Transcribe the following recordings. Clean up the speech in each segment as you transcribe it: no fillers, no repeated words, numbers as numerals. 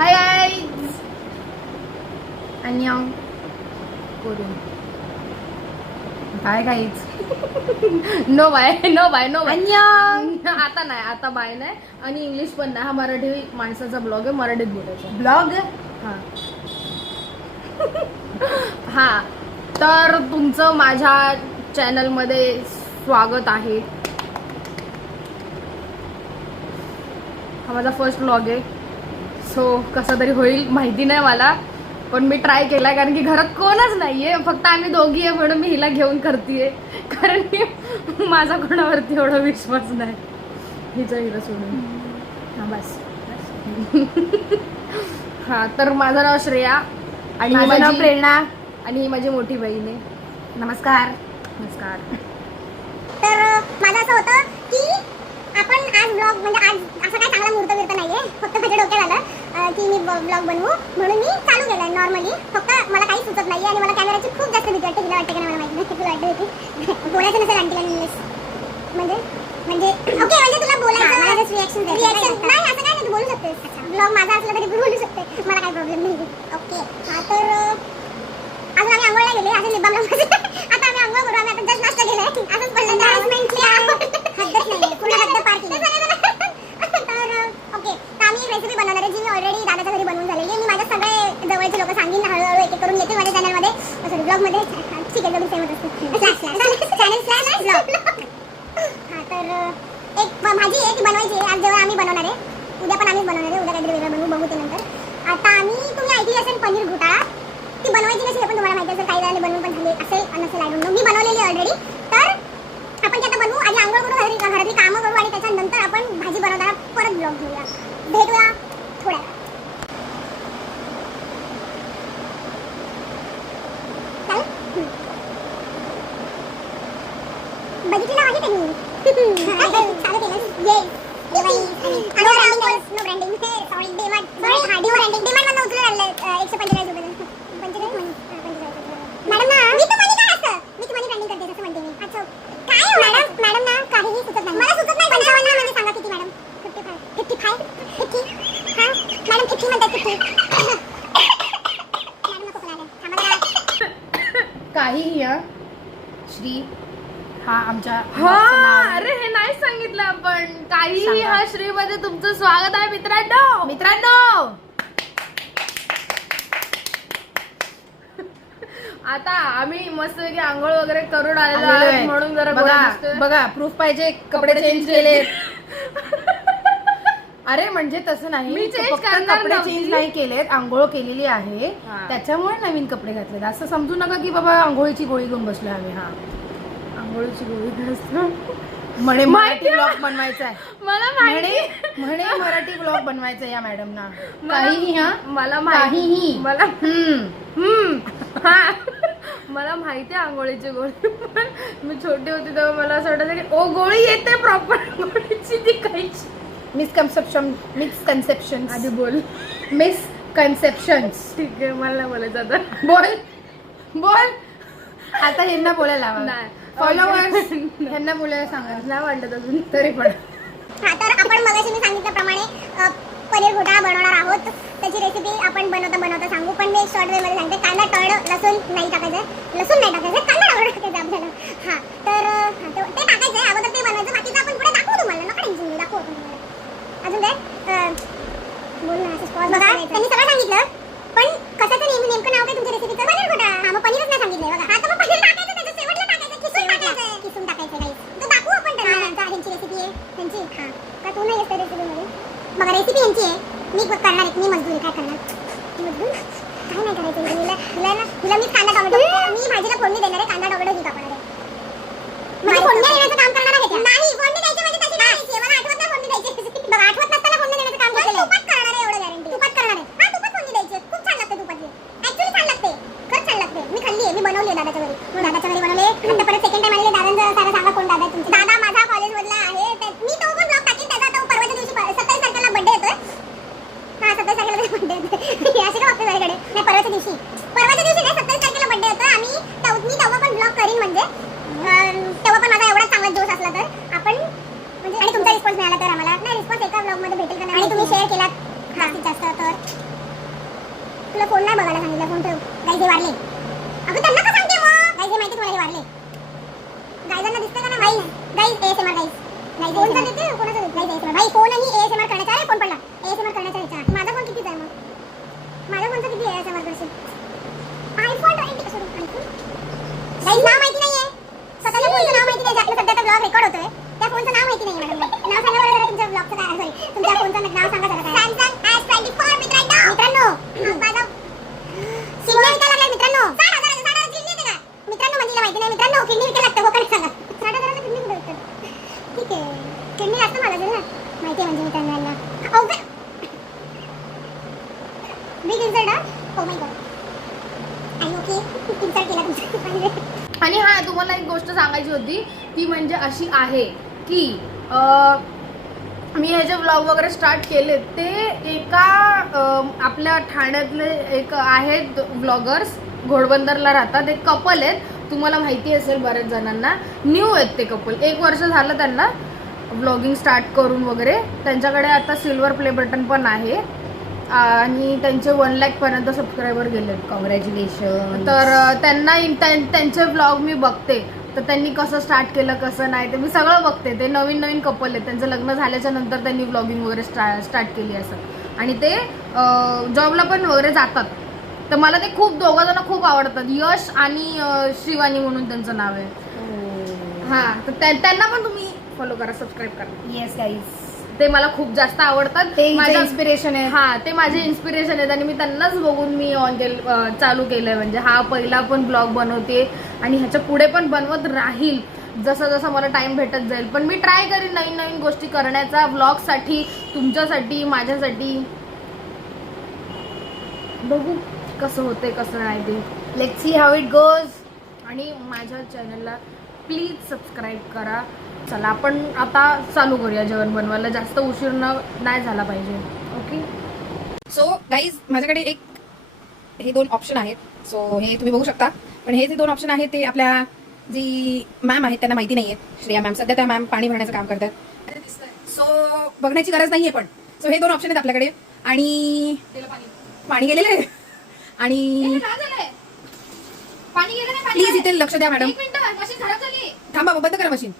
Hi guys, 안녕. करून काय guys. No bye 안녕. आता नाही, आता बाय नाही आणि इंग्लिश पण नाही. हा मराठी माणसाचा ब्लॉग आहे, मराठीत बोलायचं. ब्लॉग हा तर तुमचं माझ्या चॅनलमध्ये स्वागत आहे. हा माझा फर्स्ट व्लॉग आहे. सो कसा तरी होईल माहिती नाही मला, पण मी ट्राय केलाय कारण की घरात कोणच नाहीये, फक्त आम्ही दोघी आहे म्हणून मी हिला घेऊन करतेय. कारण की माझा कोणावरती एवढा विश्वास नाही हिला सोडून. हा बस. हा तर माझं नाव श्रेया आणि ही माझं नाव माझी प्रेरणा. आणि ही माझी मोठी बहीण आहे. नमस्कार. नमस्कार. तर माझं असं होतं की आपण आज ब्लॉग म्हणजे आज असं काय चांगला मुहूर्त बिर्त नाहीये, फक्त माझ्या डोक्यात आलं की मी ब्लॉग बनवू म्हणून मी चालू केलाय नॉर्मली. फक्त मला काही सुचत नाहीये आणि मला कॅमेराची खूप जास्त भीती वाटते. तिला वाटते की मला माहिती नाही, तुला वाटते होती बोलायचं नसेल आंटीला इंग्लिश म्हणजे ओके म्हणजे तुला बोलायचं मला जस्ट रिॲक्शन नाही, असं काय नाही, तू बोलू शकतेस. ब्लॉग माझा असला तरी तू बोलू शकते, मला काही प्रॉब्लेम नाही. ओके हा तर अजून आम्ही आंघोळला गेले, असे लिबाम लावून आता आम्ही आंघोळ करू. आम्ही आता जस्ट नाश्ता केलाय, असंच पडलं हद्दच नाही, पूर्ण हद्द पार केली. तर ओके तर आम्ही एक रेसिपी बनवणार आहे जी मी ऑलरेडी दादाच्या घरी बनवून झालेली आहे. मी माझ्या सगळे जवळचे लोक सांगीन, हळूहळू एक एक करून येतील माझ्या चॅनलमध्ये, सॉरी ब्लॉगमध्ये. ठीक आहे, सेम होत असते चॅनल ब्लॉग. हा तर एक भाजी आहे ती बनवायची आहे. आज जेव्हा आम्ही बनवणार आहे, उद्या पण आम्हीच बनवणार आहे, उद्या काहीतरी वेगळं बनवू, बघू ते नंतर. आता तुम्ही ऐकली असेल पनीर घोटाळा, ती बनवायची कशी हे पण तुम्हाला माहिती असेल, काही जणांनी बनवून पण झाली असेल नसेल, आय डोंट नो. मी बनवलेली ऑलरेडी. तर आपण ते आता बनवू, आधी आंघोळ करू, घरातली कामं करू आणि त्याच्यानंतर आपण भाजी बनवताना परत ब्लॉग घेऊया. भेटूया थोड्या बघितलं आहे त्यांनी चालू केलं. Yes no branding sorry demand मधून उचलून आणलं 145 रुपये. 45 मॅडम ना मी तर मनी काय असतं, मी तुम्हाला ब्रँडिंग करते असं म्हणते मी. अच्छा काय मॅडम ना काहीही सुचत नाही मला. सुचत नाही 55 म्हणजे सांगा किती मॅडम. 55 50 हां मॅडम 50 म्हणतात 50. मॅडम नको बोलायला काहीही श्री हा आमच्या हा नाव. अरे हे नाही सांगितलं आपण. काही सांगा. हा श्री मध्ये तुमचं स्वागत आहे मित्रांनो. आता आम्ही मस्त आंघोळ वगैरे करून आलेलो आहोत म्हणून जरा बघा बघा प्रूफ पाहिजे. कपडे चेंज केले. अरे म्हणजे तसं नाही, मी change फक्त करणार कपडे नव्हती. चेंज नाही केलेत, आंघोळ केलेली आहे, हा. त्याच्यामुळे नवीन कपडे घातलेत. असं समजू नका की बाबा आंघोळीची गोळी घेऊन बसलोय आम्ही. हा आंघोळीची गोळी असतो. म्हणे माहिती मराठी आहे. ब्लॉग बनवायचा आहे. मला माहिती म्हणे मराठी ब्लॉग बनवायचा या मॅडमना. मला- काहीही हा मला माहिती काहीही मला हम्म. हा मला माहिती आहे आंघोळीची गोळी. पण मी छोटी होती तेव्हा मला असं वाटायचं की ओ गोळी येते प्रॉपर गोळीची ती काहीच. मिसकन्सेप्शन आधी बोल. मिसकन्सेप्शन्स. ठीक आहे, मला नाही बोलायचं आता. बोल आता ह्यांना बोलायला लावा. नाही. फॉलोअर्स ह्यांना बोलायला सांगा. नाही वाटत अजून तरी पण हा तर आपण मगाशी मी सांगितल्याप्रमाणे पनीर घोटाळा बनवणार आहोत. त्याची रेसिपी आपण बनवता सांगू, पण मी एक शॉर्ट वे मध्ये सांगते. कांदा टळ लसूण नाही टाकायचं, कांदा टोमॅटो टाकायचं आपल्याला. हा तर ते टाकायचं अगोदर, ते बनवायचं. बाकीचं आपण पुढे दाखवू तुम्हाला, नका टेन्शन घेऊ, दाखवू आपण तुम्हाला. अजून काय बोल ना, असं पॉज बघा. त्यांनी सगळं सांगितलं, पण कशाचं नेमकं नाव काय तुमच्या रेसिपीचं? पनीर घोटाळा. हा मग पनीरच नाही सांगितलंय बघा. हा तर मग पनीर टाकायचं, त्याचं शेवटला टाकायचं, किसून टाकायचं गाईस. तो दाखवू आपण त्यांना. ह्यांची रेसिपी आहे त्यांची. हा का तू नाही असते रेसिपीमध्ये? बघा रेसिपी यांची आहे, मी करणार आहे. मी मजदूर काय करणार, मजदूर काय नाही करायचं. हिला मी कांदा टोमॅटो, मी भाजीला फोडणी देणार आहे. कांदा टोमॅटो ही कापणार आहे. म्हणजे फोडणी देण्याचं काम करणार आहे का? नाही, फोडणी द्यायची म्हणजे तशी नाही. मला आठवत नाही फोडणी द्यायची. बघा आठवत नसताना फोडणी देण्याचं काम केलं. तुपात करणार आहे, एवढं गॅरंटी. तुपात करणार आहे. हा तुपात फोडणी द्यायची. खूप छान लागते तुपातली. ऍक्च्युअली छान लागते, खरंच छान लागते. मी खाल्ली आहे, मी बनवली आहे दादाच्या घरी. मग दादाच्या घरी बनवले. नंतर परत सेकंड टाइम आलेले. दादांचं सारा सांगा कोण दादा आहे तुमचे. दादा माझा कॉलेज मधला आहे. मी तो पण ब्लॉग टाकेन त्याचा. तो परवाच्या दिवशी 27 तारखेला बर्थडे येतोय. हा 27 तारखेला बर्थडे येतोय. असे का वाटतं माझ्याकडे? नाही, परवाच्या दिवशी नाही, 27 तारखेला बर्थडे येतोय. मी तेव्हा पण ब्लॉग करीन, म्हणजे तेव्हा पण माझा एवढा चांगला जोश असला तर आपण म्हणजे, आणि तुमचा रिस्पॉन्स मिळाला तर आम्हाला. नाही, रिस्पॉन्स एका ब्लॉग मध्ये भेटेल का नाही, आणि तुम्ही शेअर केलात जास्तीत जास्त तर फोन नाही बघायला सांगितलं, फोन ठेव. गाईज हे वारले. अगं त्यांना का सांगते मग? गाईज हे माहिती तुम्हाला हे वारले. गाईजांना दिसतं का ना? Guys ASMR guys. फोनचा देते कोणाचा देते? Guys ASMR. भाई फोन आणि ASMR करण्याचा आहे, फोन पडला. ASMR करण्याचा विचार. माझा फोन कितीचा आहे मग? माझा फोनचा किती आहे ASMR करशील? iPhone 20 sorry iPhone. गाईज नाव माहिती नाहीये. स्वतःच्या फोनचं नाव माहिती नाही. आपलं सध्याचा ब्लॉग रेकॉर्ड होतोय. त्या फोनचं नाव माहिती नाहीये मॅडम. नाव सांगा बरं जरा तुमच्या ब्लॉगचं काय? सॉरी तुमच्या फोनचं नाव सांगा जरा काय? Samsung S24 मित्रांनो. माझा सिग्नल विकायला लागलाय मित्रांनो. 60,000 किडनी येते का? मित्रांनो मंदीला माहिती नाही मित्रांनो, किडनी विकायला लागते हो का सांगा. 60,000 किडनी कुठे विकतात? ठीक आहे, किडनी जास्त मला ना माहिती आहे म्हणजे मित्रांनो यांना. बिग इन्सल्ट हा. Oh my God. I okay insult केला तुमचा. आणि हा तुम्हाला एक गोष्ट सांगायची होती, ती म्हणजे अशी आहे की मी हे जे व्लॉग वगैरे स्टार्ट केले ते एका आपल्या ठाण्यातले एक आहेत व्लॉगर्स, घोडबंदरला राहतात, एक कपल आहेत. तुम्हाला माहिती असेल बऱ्याच जणांना. न्यू आहेत ते कपल, 1 वर्ष झालं त्यांना व्लॉगिंग स्टार्ट करून वगैरे. त्यांच्याकडे आता सिल्वर प्ले बटन पण आहे आणि त्यांचे 1 लाख पर्यंत सबस्क्रायबर गेलेत. कॉंग्रॅच्युलेशन. तर त्यांचे व्लॉग मी बघते, तर त्यांनी कसं स्टार्ट केलं कसं नाही ते मी सगळं बघते. ते नवीन कपल आहेत, त्यांचं लग्न झाल्याच्या नंतर त्यांनी व्लॉगिंग वगैरे स्टार्ट केली असं. आणि ते जॉबला पण वगैरे जातात. तर मला ते दोघं जण खूप आवडतात. यश आणि शिवानी म्हणून त्यांचं नाव आहे. हा, तर त्यांना पण तुम्ही फॉलो करा, सबस्क्राईब करा. येस गाईज, ते मला खूप जास्त आवडतात. ते माझं इन्स्पिरेशन आहे. हा, ते माझे इन्स्पिरेशन आहेत आणि मी त्यांनाच बघून मी चालू केलंय. म्हणजे हा पहिला पण ब्लॉग बनवते आणि ह्याच्या पुढे पण बनवत राहील जसं जसं मला टाइम भेटत जाईल. पण मी ट्राय करीन नवीन गोष्टी करण्याचा, व्लॉगसाठी, तुमच्यासाठी, माझ्यासाठी. बघू कसं होतंय कसं नाही ते. Let's see how it goes. आणि माझ्या चॅनलला प्लीज सबस्क्राईब करा. चला आपण आता चालू करूया जेवण बनवायला. जास्त उशीर नाही झाला पाहिजे. ओके. सो गाईज, माझ्याकडे हे 2 ऑप्शन आहेत. सो हे तुम्ही बघू शकता. पण हे जे 2 ऑप्शन आहेत ते आपल्या जी मॅम आहेत त्यांना माहिती नाहीये. श्रेया मॅम, सध्या त्या मॅम पाणी भरण्याचं काम करतात. सो बघण्याची गरज नाहीये. पण सो हे 2 ऑप्शन आहेत आपल्याकडे. आणि पाणी गेलेलं आहे. आणि प्लीज इथे लक्ष द्या मॅडम. थांबा, बंद करा मशीन.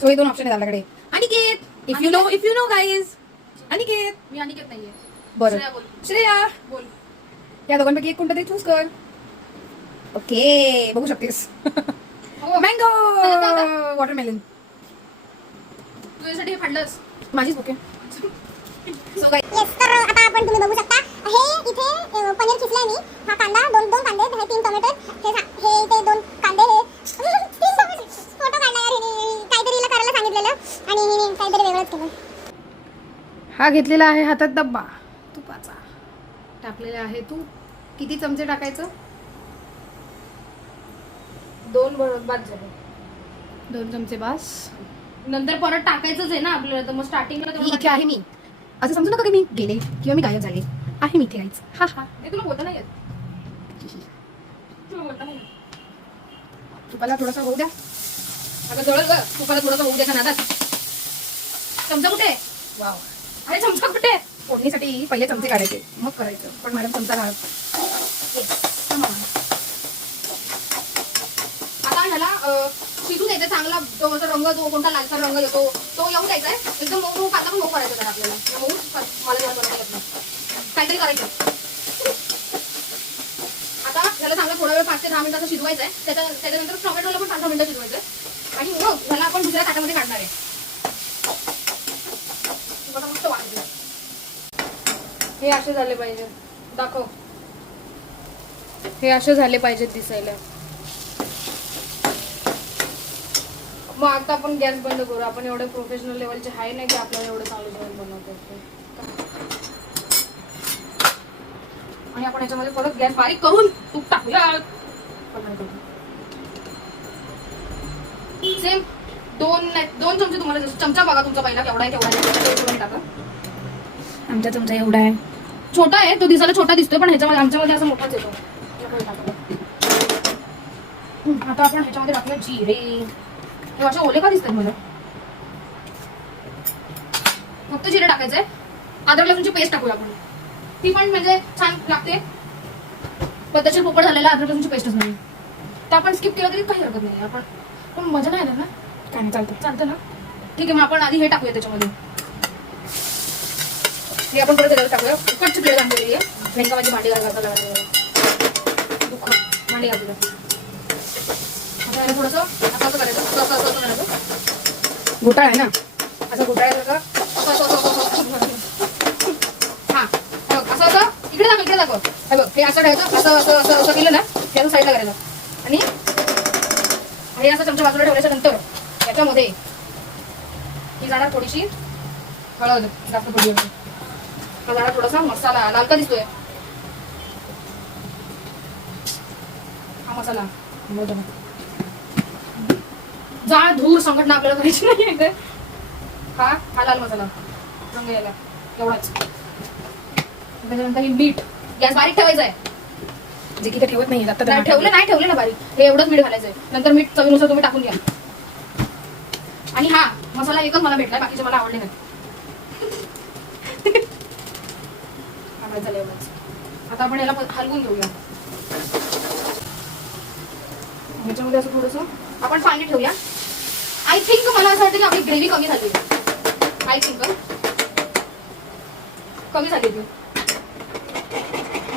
सो हे 2 ऑप्शन आहेत आपल्याकडे. Aniket, if you know guys. Aniket. मी अनिकेत नाहीये. बरं, श्रेया बोल. या दोघांपैकी एक कोणतं तरी चूज कर. ओके, बघू शकतेस. Mango, watermelon. तुझ्यासाठी हे फाडलंस. माझीच बुके. सो गाईज, येस, तर आता आपण तुम्ही बघू शकता हे इथे पनीर खिसलंय मी. हा कांदा, दोन कांदे, हे 3 टोमॅटो, हे इथे 2 कांदे, हे 3 टोमॅटो. फोटो काढला यार हिने, काहीतरी हिला करायला सांगितलेलं आणि हिने काहीतरी वेगळंच केलं. हा घेतलेला आहे हातात डब्बा तुपाचा. टाकलेला आहे तूप. किती चमचे टाकायचं? 2 बाद झाले. 2 चमचे बास. नंतर परत टाकायचंच आहे ना आपल्याला, तर मग स्टार्टिंगला मी इथे आहे. मी असं समजू नका की मी गेले किंवा मी गायब झाले. आहे मी इथे गायच. हा हा. तुला बोलता नाही येत. तुला बोलता नाही येत. तुपाला थोडासा होऊ द्या. अगं जवळ ग, तुपाला थोडंसं होऊ द्यायचा नादात. चमचा कुठे? वाव. अरे चमचा कुठे? फोडणीसाठी पहिले चमचे काढायचे मग करायचं. पण मॅडम चमचा घाल. आता ह्याला शिजून द्यायचा चांगला. तो असा रंग, जो कोणता लालसर रंग येतो तो येऊ द्यायचा आहे. एकदम मऊ कांदा पण मऊ करायचा त्याला आपल्याला. मऊ मला जेवण बनवता येत नाही. काहीतरी करायचं. आता ह्याला चांगला थोडा वेळ 5 ते 10 मिनिटाचं शिजवायचं आहे. त्याच्यानंतर टोमॅटोला पण 5-10 मिनिटं शिजवायचं आहे. आणि मग ह्याला आपण दुसऱ्या ताटामध्ये काढणार आहे. बघा मस्त वाढलं. हे असे झाले पाहिजे. दाखव. हे असे झाले पाहिजेत दिसायला. मग आता आपण गॅस बंद करू. आपण एवढे प्रोफेशनल लेवलचे आहे नाही की आपल्याला एवढं चांगलं जेवण बनवता येतं. आणि आपण याच्यामध्ये परत गॅस बारीक करून तूप टाकूया. सेम 2 चमचे. तुम्हाला जसं चमचा बघा तुमचा पहिला केवढा आहे तेवढा टाका. आमचा चमचा एवढा आहे. छोटा आहे तो, दिसायला छोटा दिसतोय पण ह्याच्यामध्ये आमच्यामध्ये असं मोठाच येतो. आता आपण ह्याच्यामध्ये टाकूया जिरे. हे असे ओले का दिसतात मला? फक्त जिरे टाकायचंय. अद्रक लसूणची पेस्ट टाकूया आपण. ती पण म्हणजे छान लागते. पद्धतशीर पोपट झालेला अद्रक लसूणची पेस्टच नाही, तर आपण स्किप केलं तरी काही हरकत नाही. आपण पण मजा नाही येणार ना. काय नाही, चालतं ना. ठीक आहे, मग आपण आधी हे टाकूया त्याच्यामध्ये. हे आपण परत त्याच्यावर टाकूया. कच्ची प्लेट आणलेली आहे. नेमका माझी भांडी घालायला दुःख भांडी घालूया. आता याला थोडंसं असं करायचं, असं करायचं. घोटाळा आहे ना. असं घोटाळायचं का हा. असं इकडे दाखव. हे बघ, हे असं ठेवायचं. असं केलं ना, हे असं साईडला करायचं. आणि हे असं चमचा बाजूला ठेवल्याच्या नंतर याच्यामध्ये ही जाणार थोडीशी हळद, जास्त पडली होती. हा जाणार थोडासा मसाला. लाल का दिसतोय हा मसाला. जाळ धूर संघटना आपल्याला करायची नाही. हा लाल मसाला रंग यायला एवढाच. त्याच्यानंतर ही मीठ. गॅस बारीक ठेवायचा आहे. जे की ते ठेवत नाही आता नाही ठेवले ना बारीक. हे एवढंच मीठ घालायचंय. नंतर मीठ चवीनुसार तुम्ही टाकून घ्या. आणि हा मसाला एकच मला भेटलाय, बाकीचे मला आवडले नाही. आता आपण याला हलवून घेऊया. ह्याच्यामध्ये असं थोडंसं आपण पाणी ठेवूया. आय थिंक मला असं वाटतं की आपली ग्रेव्ही कमी झाली. आय थिंक कमी झाली ती.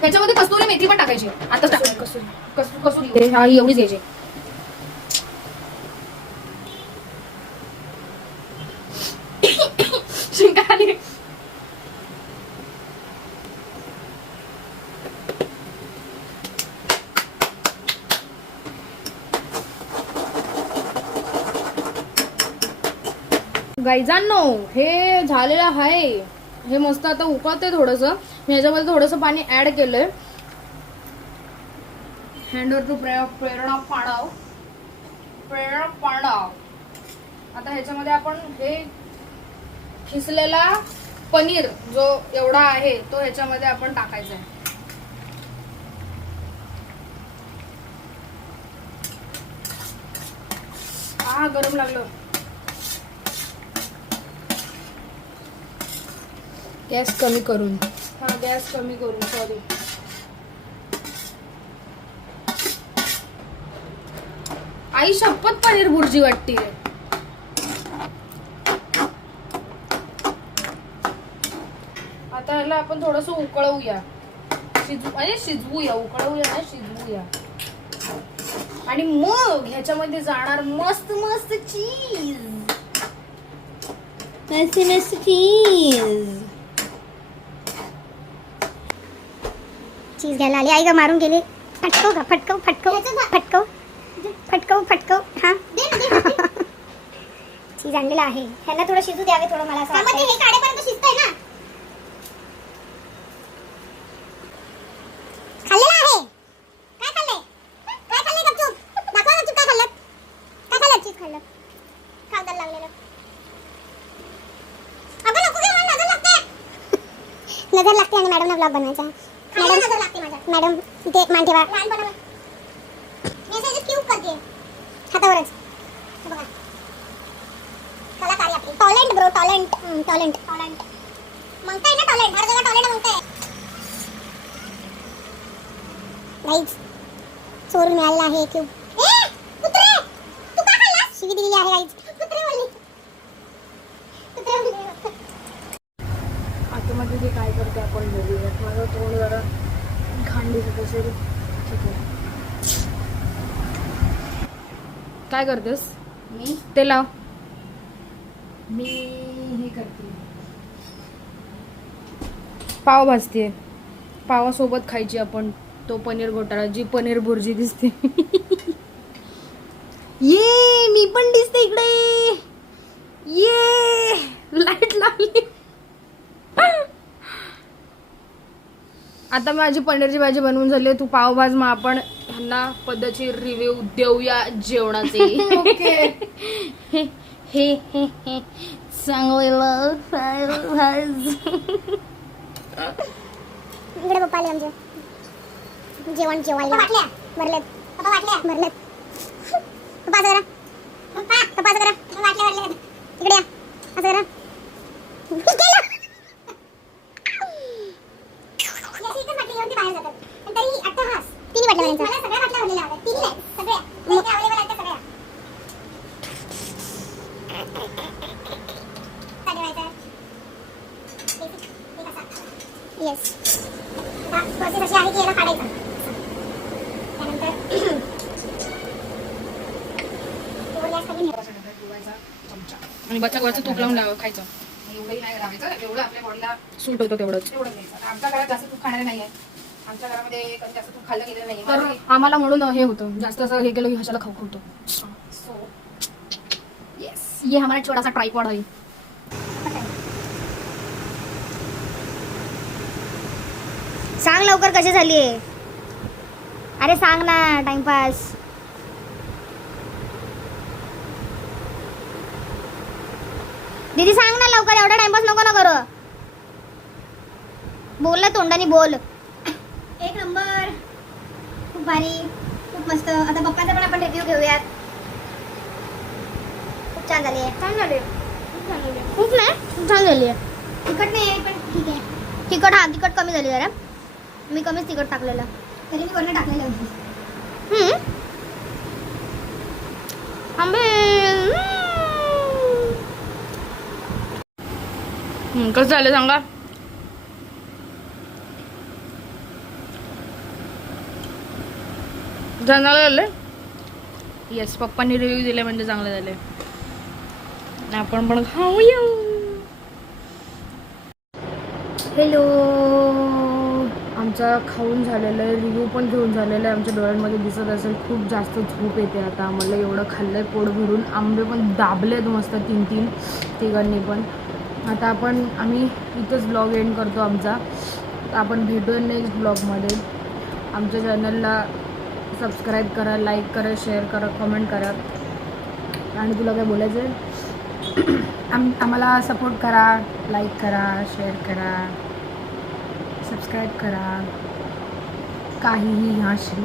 त्याच्यामध्ये कस्तुरी मेथी पण टाकायची. आता कस्तुरी हा एवढीच घ्यायची. शिंका आली. गाईजांनो, हे झालेलं आहे. हे मस्त आता उकळते थोडंसं. मी ह्याच्यामध्ये थोडंसं पाणी ऍड केलंय. हँडवर टू प्रेरणा पांडाव. आता ह्याच्यामध्ये आपण हे खिसलेला पनीर जो एवढा आहे तो ह्याच्यामध्ये आपण टाकायचा आहे. गरम लागलं. गॅस कमी करून. गॅस कमी करून. सॉरी. आई शपथ पनीर भुर्जी वाटते. आता याला आपण थोडस उकळवूया. शिजवूया. उकळवूया ना, शिजवूया. आणि मग ह्याच्यामध्ये जाणार मस्त मस्त चीज. मस्त चीज घ्यायला आली आई. ग मारून गेली. फटकव. हा चीज आणलेला आहे. ह्यांना थोडं शिजू द्यावे. थोडं मला असं वाटतं हे काढेपर्यंत शिजतंय ना. खाल्लेलं आहे. काय खाल्लंय गपचूप. दाखवा गपचूप काय खाल्लं. चीज खाल्लं. कागदाला लागलेलं. अगं नको घे, मला नजर लागते. नजर लागते आणि मॅडमना ब्लॉग बनवायचा. मॅडम नजर लागते माझ्या. मॅडम इथे मान ठेवा. मी असं क्यूब करते हातावरच. बघा कलाकारी आपली. Talent bro. टॅलेंट मागताय ना. टॅलेंट हर जगह टॅलेंट मागताय. गाईज चोरून मिळालेला आहे क्यूब. ए कुत्रे, तू का खाल्लास? शिवी दिलेली आहे गाईज. कुत्रे बोलली. आतमध्ये ते काय करते आपण बघूया. माझं तोंड जरा घाण दिसत असेल. ठीक आहे. काय करतेस? मी ते लाव. हे करते. पाव भाजते. पावासोबत खायची आपण तो पनीर घोटाळा. जी पनीर भुर्जी दिसते. ये मी पण दिसते इकडे. ये लाईट लावली. आता माझी पनीरची भाजी बनवून झाली. तू पाव भाज. मग आपण ह्यांना पद्धतशीर रिव्ह्यू देऊया जेवणाचे. ओके. हे चांगलं भाज. इकडे पप्पा आले आमचे. जेवण जेवायला भरलेत. पप्पा असं करा. पप्पा असं करा. इकडे या. असं करा. येस प्रोसेस अशी आहे की याला काढायचं त्यानंतर वर गॅस खाली ठेवायचा. आणि बच्चा तूप लावून खायचं. एवढंही नाही लावायचं, जेवढं आपल्या बॉडीला सूट होतं तेवढंच घ्यायचं. आता आमच्या घरात जास्त तूप खाणारे नाही आहे. आमच्या घरामध्ये कधी जास्त तूप खाल्लं गेलेलं नाही तर आम्हाला म्हणून हे होतं, जास्त असं हे केलं की हशाला खाऊ होतं. So yes. ये हमारा छोटा सा ट्राइपॉड है. सांग लवकर कशी झाली आहे. अरे सांग ना टाइमपास. दीदी सांग ना लवकर, एवढा टाइमपास नको ना करू. बोल ना तोंडाने बोल. एक नंबर, खूप भारी, खूप मस्त. आता पप्पाचा पण आपण रिव्ह्यू घेऊयात. खूप छान झाली आहे. छान झाली खूप नाही, खूप छान झाली आहे. तिखट नाही आहे पण ठीक आहे. तिखट कमी झाली जरा. मी कमीच तिखट टाकलेलं, तरी मी वरनं टाकलेलं होतं. आंबे कसं झालं सांगा. चांगलं झालं. येस, पप्पांनी रिव्ह्यू दिले म्हणजे चांगले झाले. आपण पण खाऊया. हॅलो, आमचा खाऊन झालेलं आहे, रिव्ह्यू पण घेऊन झालेलं आहे. आमच्या डोळ्यांमध्ये दिसत असेल खूप जास्त झोप येते आता आम्हाला. एवढं खाल्लं आहे पोट भरून. आंबे पण दाबलेत मस्त 3-3 तिघांनी पण. आता आम्ही इथंच ब्लॉग एंड करतो आमचा. आपण भेटूया नेक्स्ट ब्लॉगमध्ये. आमच्या चॅनलला सबस्क्राईब करा, लाईक करा, शेअर करा, कमेंट करा. आणि तुला काय बोलायचं आहे? आम्हाला सपोर्ट करा, लाईक करा, शेअर करा, सबस्क्राईब करा, काहीही ह्या श्री.